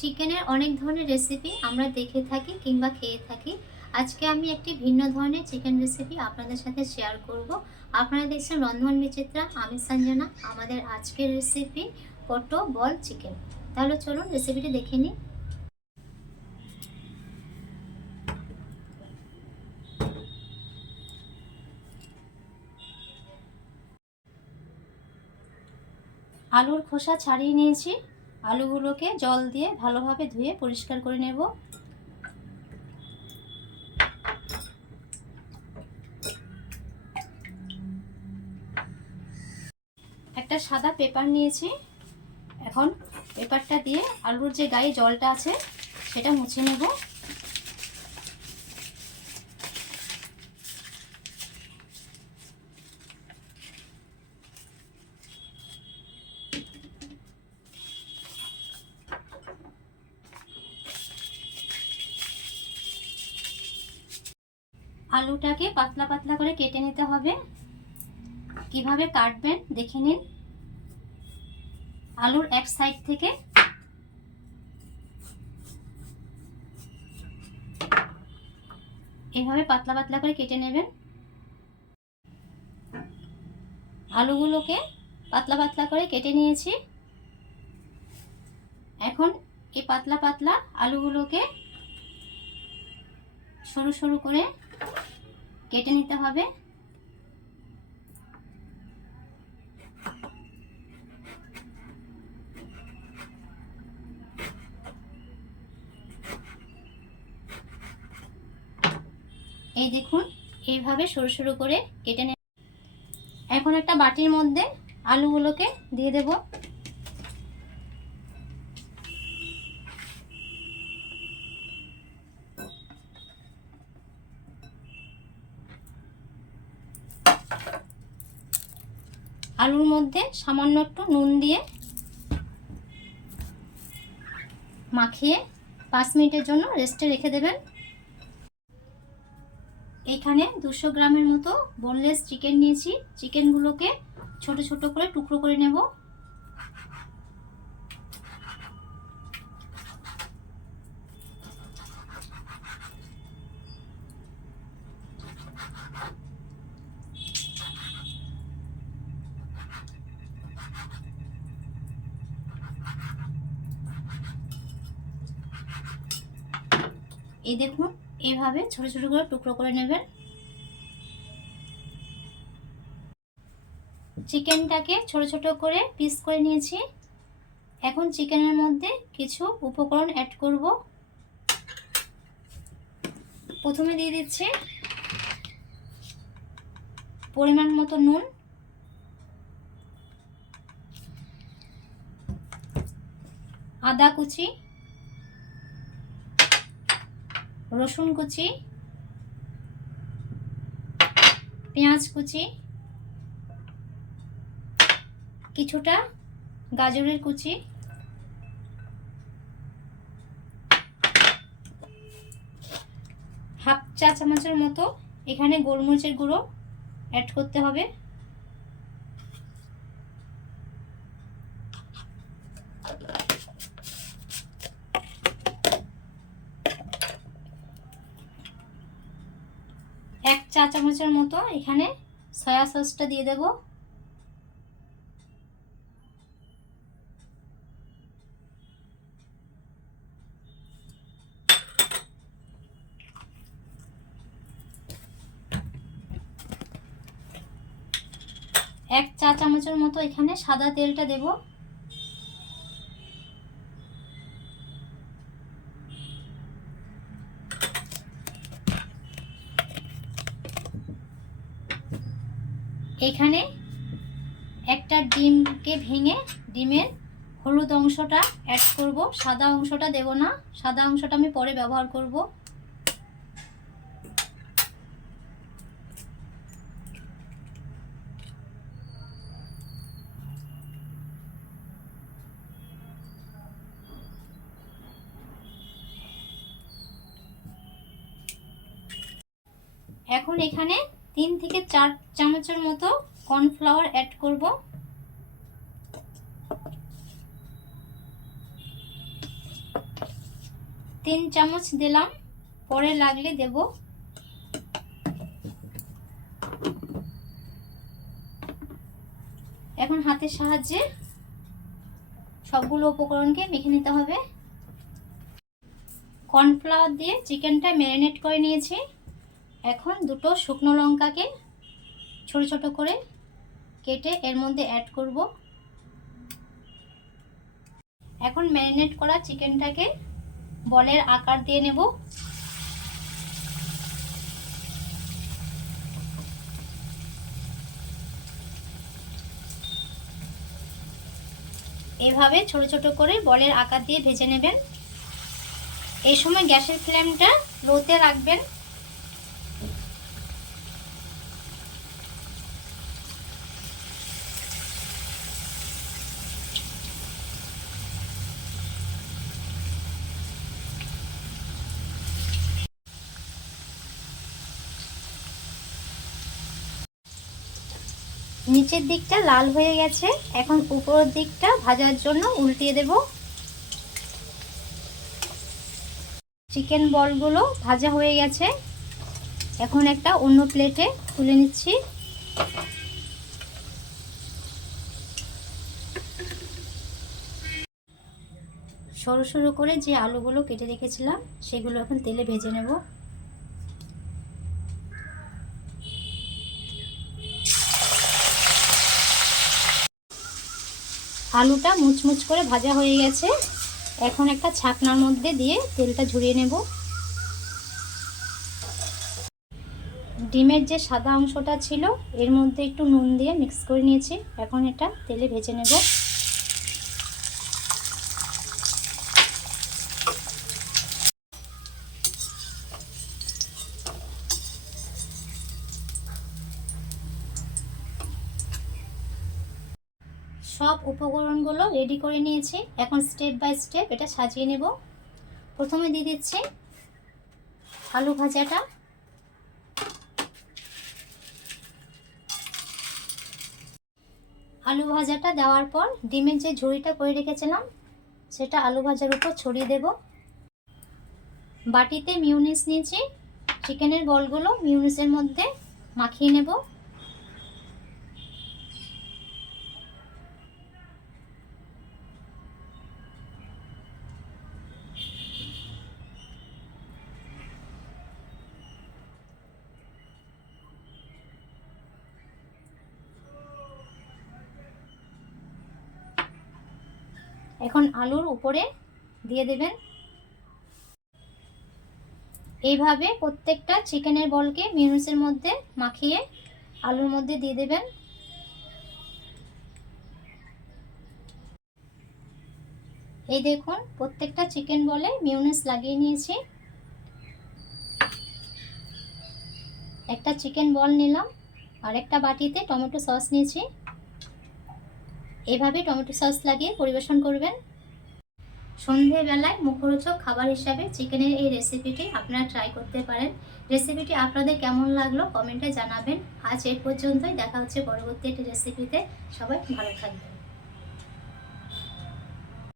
চিকেনের অনেক ধরনের রেসিপি আমরা দেখে থাকি কিংবা খেয়ে থাকি। আজকে আমি একটি ভিন্ন ধরনের চিকেন রেসিপি আপনাদের সাথে শেয়ার করব। আপনারা দেখছেন রন্ধন বিচিত্রা, আমি সঞ্জনা। আমাদের আজকের রেসিপি পটো বল চিকেন। তাহলে চলুন রেসিপিটি দেখে নিই। আলুর খোসা ছাড়িয়ে নিয়েছি। আলুগুলোকে জল দিয়ে ভালোভাবে ধুয়ে পরিষ্কার করে নেব। একটা সাদা পেপার নিয়েছি। এখন পেপারটা দিয়ে আলুর যে গায়ে জলটা আছে সেটা মুছে নেব। আলুটাকে পাতলা পাতলা করে কেটে নিতে হবে। কিভাবে কাটবেন দেখে নিন। আলুর এক সাইড থেকে এভাবে পাতলা পাতলা করে কেটে নেবেন। আলুগুলোকে পাতলা পাতলা করে কেটে নিয়েছি। এখন এই পাতলা পাতলা আলুগুলোকে সরু সরু করে কেটে নিতে হবে। এই দেখুন, এইভাবে সরু সরু করে কেটে নেব। এখন একটা বাটির মধ্যে আলুগুলোকে দিয়ে দেব। আলুর মধ্যে সামান্য একটু নুন দিয়ে মাখিয়ে 5 মিনিটের জন্য রেস্টে রেখে দেবেন। এখানে 200 গ্রামের মতো বোনলেস চিকেন নিয়েছি। চিকেনগুলোকে ছোট ছোট করে টুকরো করে নেব। এই দেখুন, এইভাবে ছোট ছোট করে টুকরো করে নেবেন। চিকেনটাকে ছোট ছোট করে পিস করে নিয়েছি। এখন চিকেনের মধ্যে কিছু উপকরণ অ্যাড করব। প্রথমে দিয়ে দিচ্ছি পরিমাণ মতো নুন, আদা কুচি, রসুন কুচি, পেঁয়াজ কুচি, কিছুটা গাজরের কুচি, হাফ চা চামচের মতো এখানে গোলমরিচের গুঁড়ো অ্যাড করতে হবে। এক চা চামচের মতো এখানে সয়া সসটা দিয়ে দেব। এক চা চামচের মতো এখানে সাদা তেলটা দেব। এখানে একটা ডিমকে ভেঙে ডিমের হলুদ অংশটা অ্যাড করব। সাদা অংশটা দেব না, সাদা অংশটা আমি পরে ব্যবহার করব। এখন এখানে 3 থেকে 4 চামচের মতো কর্নফ্লাওয়ার অ্যাড করব। 3 চামচ দিলাম, পরে লাগলে দেব। এখন হাতের সাহায্যে সবগুলো উপকরণকে মেখে নিতে হবে। কর্নফ্লাওয়ার দিয়ে চিকেনটা ম্যারিনেট করে নিয়েছি। এখন দুটো শুকনো লঙ্কাকে ছোট ছোট করে কেটে এর মধ্যে অ্যাড করব। এখন ম্যারিনেট করা চিকেনটাকে বলের আকার দিয়ে নেব। এভাবে ছোট ছোট করে বলের আকার দিয়ে ভেজে নেবেন। এই সময় গ্যাসের ফ্লেমটা লোতে রাখবেন। নিচের দিকটা লাল হয়ে গেছে, এখন উপরের দিকটা ভাজার জন্য উল্টিয়ে দেব। চিকেন বলগুলো ভাজা হয়ে গেছে, এখন একটা অন্য প্লেটে তুলে নিচ্ছি। সরু সরু করে যে আলুগুলো কেটে রেখেছিলাম সেগুলো এখন তেলে ভেজে নেব। আলুটা মুচমুচ করে ভাজা হয়ে গেছে, এখন একটা ছাকনার মধ্যে দিয়ে তেলটা ঝরিয়ে নেব। ডিমের যে সাদা অংশটা ছিল এর মধ্যে একটু নুন দিয়ে মিক্স করে নিয়েছি, এখন এটা তেলে ভেজে নেব। সব উপকরণগুলো রেডি করে নিয়েছি, এখন স্টেপ বাই স্টেপ এটা সাজিয়ে নেব। প্রথমে দিয়ে দিচ্ছি আলু ভাজাটা, আলু ভাজাটা দেওয়ার পর ডিমের যে ঝুড়িটা করে রেখেছিলাম সেটা আলু ভাজার উপর ছড়িয়ে দেব। বাটিতে মিউনিস নিয়েছি, চিকেনের বলগুলো মিউনিসের মধ্যে মাখিয়ে নেব। এখন আলুর উপরে দিয়ে দেবেন। এইভাবে প্রত্যেকটা চিকেনের বলকে মিউনিসের মধ্যে মাখিয়ে আলুর মধ্যে দিয়ে দেবেন। এই দেখুন প্রত্যেকটা চিকেন বলে মিউনিস লাগিয়ে নিয়েছি। একটা চিকেন বল নিলাম আর একটা বাটিতে টমেটো সস নিয়েছি। এইভাবে টমেটো সস লাগিয়ে পরিবেশন করবেন। সন্ধেবেলায় মুখরোচক খাবার হিসাবে চিকেনের এই রেসিপিটি আপনারা ট্রাই করতে পারেন। রেসিপিটি আপনাদের কেমন লাগলো কমেন্টে জানাবেন। আজ এই পর্যন্তই, দেখা হচ্ছে পরবর্তী একটি রেসিপিতে। সবাই ভালো থাকবেন।